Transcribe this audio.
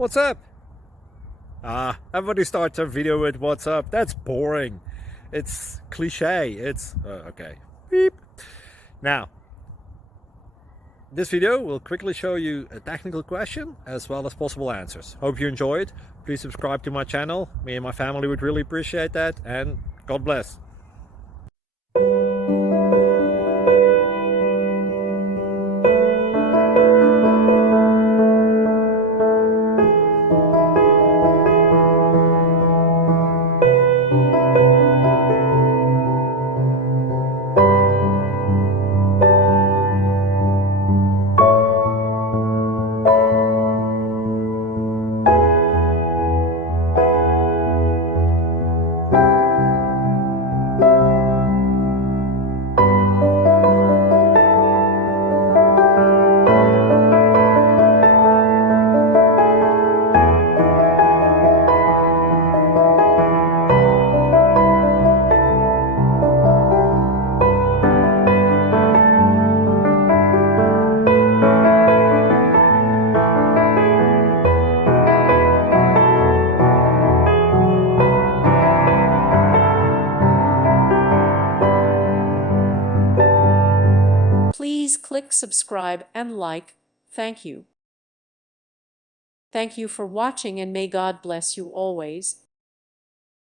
What's up? Everybody starts a video with what's up. That's boring. It's cliche. It's okay. Beep. Now, this video will quickly show you a technical question as well as possible answers. Hope you enjoyed. Please subscribe to my channel. Me and my family would really appreciate that, and God bless. Please click subscribe and like. Thank you. Thank you for watching, and may God bless you always.